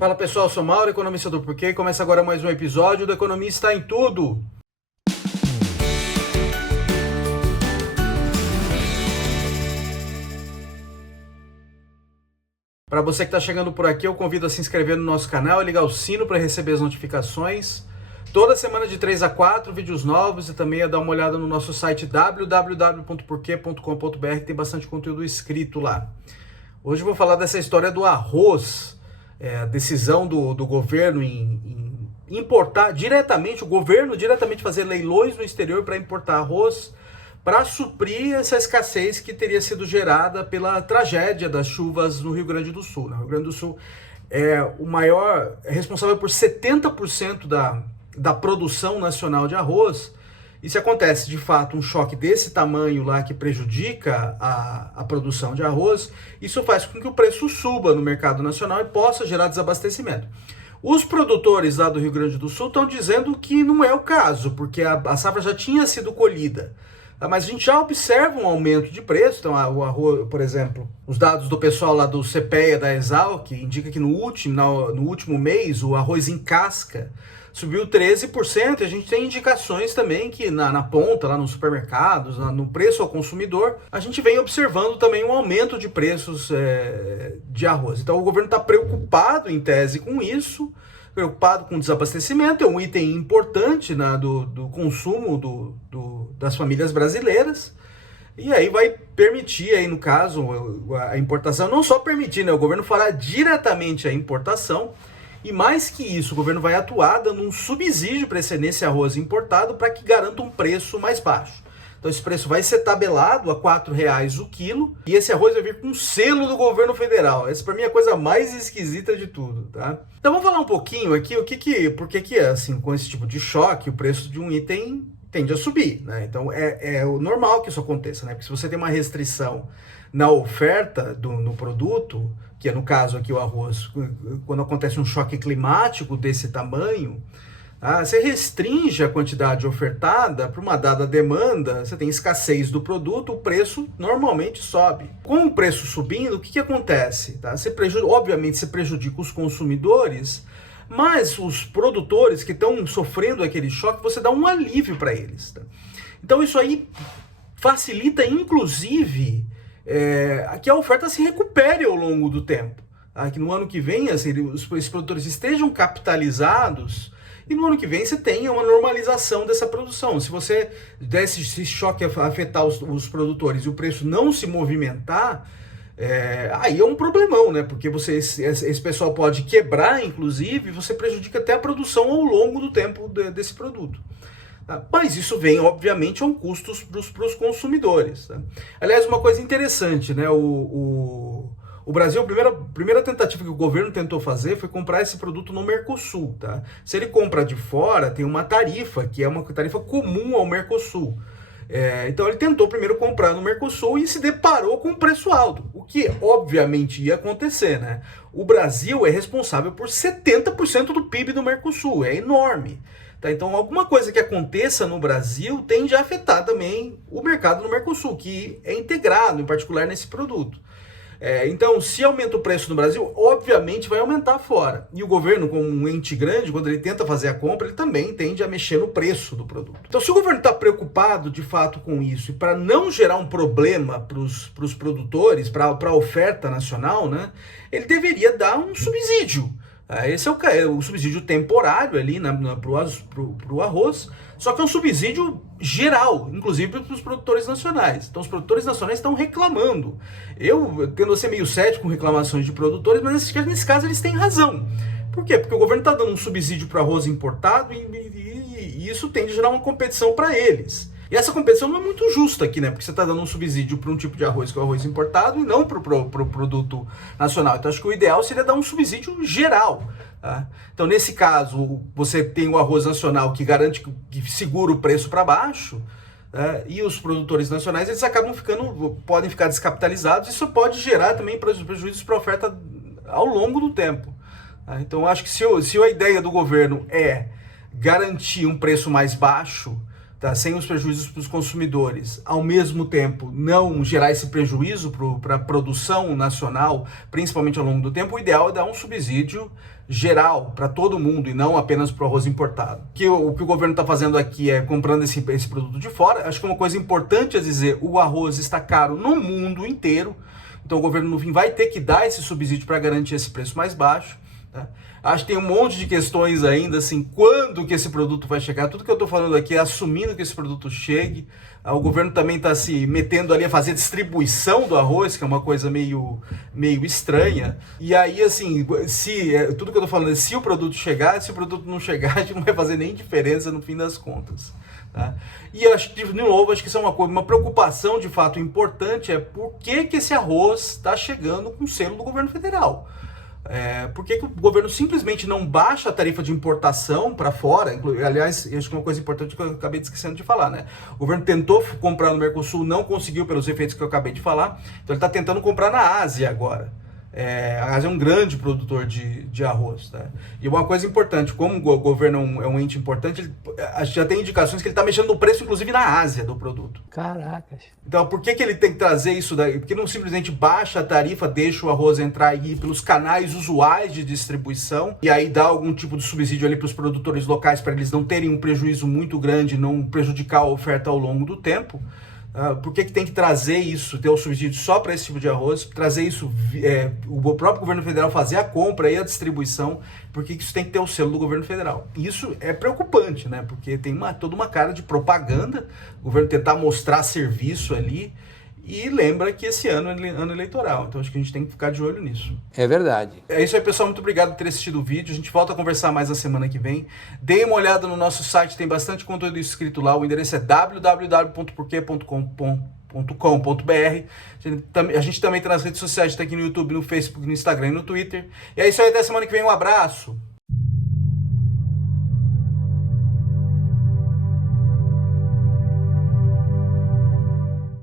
Fala pessoal, eu sou Mauro, economista do Porquê, e começa agora mais um episódio do Economista em Tudo. Para você que está chegando por aqui, eu convido a se inscrever no nosso canal e ligar o sino para receber as notificações. Toda semana de 3 a 4 vídeos novos e também a dar uma olhada no nosso site www.porque.com.br, que tem bastante conteúdo escrito lá. Hoje eu vou falar dessa história do arroz. A decisão do governo em importar diretamente, o governo diretamente fazer leilões no exterior para importar arroz, para suprir essa escassez que teria sido gerada pela tragédia das chuvas no Rio Grande do Sul. O Rio Grande do Sul é responsável por 70% da produção nacional de arroz. E se acontece, de fato, um choque desse tamanho lá que prejudica a produção de arroz, isso faz com que o preço suba no mercado nacional e possa gerar desabastecimento. Os produtores lá do Rio Grande do Sul estão dizendo que não é o caso, porque a safra já tinha sido colhida. Mas a gente já observa um aumento de preço. Então, o arroz, por exemplo, os dados do pessoal lá do CPEA, da Exalc, indica que no último mês o arroz em casca subiu 13%, e a gente tem indicações também que na ponta, lá nos supermercados, no preço ao consumidor, a gente vem observando também um aumento de preços de arroz. Então o governo está preocupado, em tese, com isso, preocupado com o desabastecimento, é um item importante, né, do consumo das famílias brasileiras, e aí vai permitir, aí, no caso, a importação, não só permitir, né, o governo fará diretamente a importação. E mais que isso, o governo vai atuar dando um subsídio nesse arroz importado para que garanta um preço mais baixo. Então esse preço vai ser tabelado a R$ 4,00 o quilo, e esse arroz vai vir com selo do governo federal. Essa para mim é a coisa mais esquisita de tudo, tá? Então vamos falar um pouquinho aqui por que assim, com esse tipo de choque, o preço de um item tende a subir, né? Então é o normal que isso aconteça, né? Porque se você tem uma restrição na oferta no produto, que é no caso aqui o arroz, quando acontece um choque climático desse tamanho, você restringe a quantidade ofertada para uma dada demanda, você tem escassez do produto, o preço normalmente sobe. Com o preço subindo, o que acontece? Tá? Obviamente você prejudica os consumidores, mas os produtores que estão sofrendo aquele choque, você dá um alívio para eles. Tá? Então isso aí facilita, inclusive, que a oferta se recupere ao longo do tempo. Tá? Que no ano que vem esses produtores estejam capitalizados, e no ano que vem você tenha uma normalização dessa produção. Se você der esse choque afetar os produtores e o preço não se movimentar, aí é um problemão, né? Porque esse pessoal pode quebrar, inclusive, e você prejudica até a produção ao longo do tempo desse produto. Tá? Mas isso vem, obviamente, a um custo para os consumidores. Tá? Aliás, uma coisa interessante, né? O Brasil, a primeira tentativa que o governo tentou fazer foi comprar esse produto no Mercosul. Tá? Se ele compra de fora, tem uma tarifa, que é uma tarifa comum ao Mercosul. Então ele tentou primeiro comprar no Mercosul e se deparou com um preço alto, o que obviamente ia acontecer, né? O Brasil é responsável por 70% do PIB do Mercosul, é enorme. Tá? Então alguma coisa que aconteça no Brasil tende a afetar também o mercado no Mercosul, que é integrado, em particular, nesse produto. Então, se aumenta o preço no Brasil, obviamente vai aumentar fora. E o governo, como um ente grande, quando ele tenta fazer a compra, ele também tende a mexer no preço do produto. Então, se o governo está preocupado de fato com isso, e para não gerar um problema para os produtores, para a oferta nacional, né, ele deveria dar um subsídio. Esse é o subsídio temporário ali para o arroz, só que é um subsídio geral, inclusive para os produtores nacionais. Então os produtores nacionais estão reclamando. Eu tendo a ser meio cético com reclamações de produtores, mas nesse caso eles têm razão. Por quê? Porque o governo está dando um subsídio para arroz importado e isso tende a gerar uma competição para eles. E essa competição não é muito justa aqui, né? Porque você está dando um subsídio para um tipo de arroz que é o arroz importado e não para o produto nacional. Então acho que o ideal seria dar um subsídio geral. Tá? Então nesse caso, você tem o arroz nacional que garante, que segura o preço para baixo, e os produtores nacionais eles podem ficar descapitalizados. Isso pode gerar também prejuízos para a oferta ao longo do tempo. Tá? Então acho que se a ideia do governo é garantir um preço mais baixo tá, sem os prejuízos para os consumidores, ao mesmo tempo não gerar esse prejuízo para a produção nacional, principalmente ao longo do tempo, o ideal é dar um subsídio geral para todo mundo e não apenas para o arroz importado. O que o governo está fazendo aqui é comprando esse produto de fora. Acho que uma coisa importante a dizer, o arroz está caro no mundo inteiro, então o governo no fim vai ter que dar esse subsídio para garantir esse preço mais baixo. Tá? Acho que tem um monte de questões ainda, assim, quando que esse produto vai chegar. Tudo que eu estou falando aqui é assumindo que esse produto chegue. O governo também está se metendo ali a fazer distribuição do arroz, que é uma coisa meio estranha. E aí, assim, tudo que eu estou falando é se o produto chegar, se o produto não chegar, a gente não vai fazer nem diferença no fim das contas. Tá? E acho que, de novo, acho que isso é uma preocupação de fato importante, é por que esse arroz está chegando com o selo do governo federal. Por que o governo simplesmente não baixa a tarifa de importação para fora? Aliás, acho que é uma coisa importante que eu acabei esquecendo de falar, né? O governo tentou comprar no Mercosul, não conseguiu pelos efeitos que eu acabei de falar, então ele está tentando comprar na Ásia agora. A Ásia é um grande produtor de arroz, tá? E uma coisa importante, como o governo é um ente importante, já tem indicações que ele está mexendo no preço, inclusive na Ásia, do produto. Caracas. Então, por que ele tem que trazer isso daí? Porque não simplesmente baixa a tarifa, deixa o arroz entrar aí pelos canais usuais de distribuição e aí dá algum tipo de subsídio ali para os produtores locais para eles não terem um prejuízo muito grande, não prejudicar a oferta ao longo do tempo. Por que tem que trazer isso, ter o subsídio só para esse tipo de arroz, trazer isso, o próprio governo federal fazer a compra e a distribuição, porque isso tem que ter o selo do governo federal. Isso é preocupante, né? Porque tem toda uma cara de propaganda, o governo tentar mostrar serviço ali, e lembra que esse ano é ano eleitoral, então acho que a gente tem que ficar de olho nisso. É verdade. É isso aí, pessoal, muito obrigado por ter assistido o vídeo, a gente volta a conversar mais na semana que vem. Deem uma olhada no nosso site, tem bastante conteúdo escrito lá, o endereço é www.porquê.com.br. A gente também está nas redes sociais, está aqui no YouTube, no Facebook, no Instagram e no Twitter. E é isso aí, até semana que vem, um abraço!